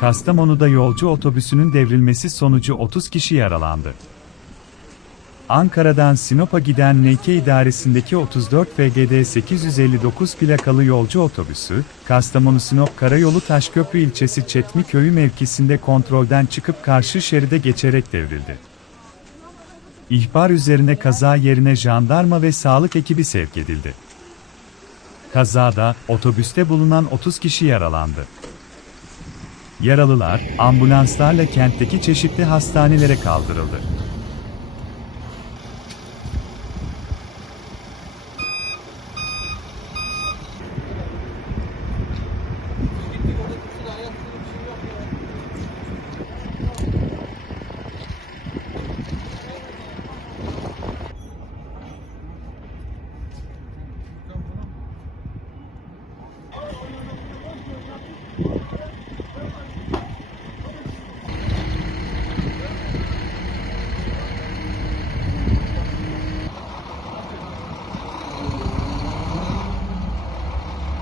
Kastamonu'da yolcu otobüsünün devrilmesi sonucu 30 kişi yaralandı. Ankara'dan Sinop'a giden NK idaresindeki 34 FGD 859 plakalı yolcu otobüsü, Kastamonu-Sinop Karayolu Taşköprü ilçesi Çetmi köyü mevkisinde kontrolden çıkıp karşı şeride geçerek devrildi. İhbar üzerine kaza yerine jandarma ve sağlık ekibi sevk edildi. Kazada, otobüste bulunan 30 kişi yaralandı. Yaralılar ambulanslarla kentteki çeşitli hastanelere kaldırıldı.